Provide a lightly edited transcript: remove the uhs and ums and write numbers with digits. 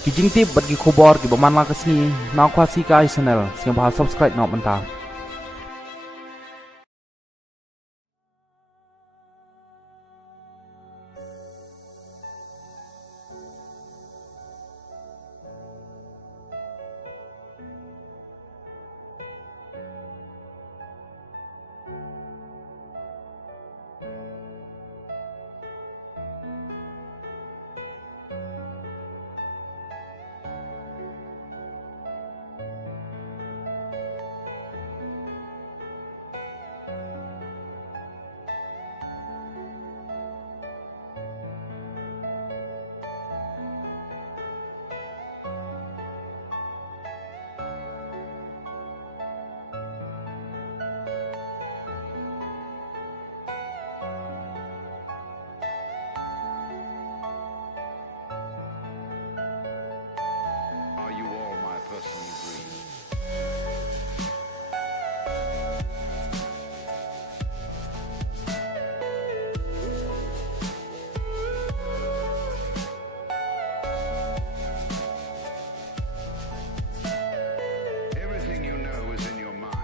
Kijing tip bagi kubor ki baman la kesni nak kuasi ka channel siang bahal subscribe nak mentah. Are you all my personal dreams? Everything you know is in your mind.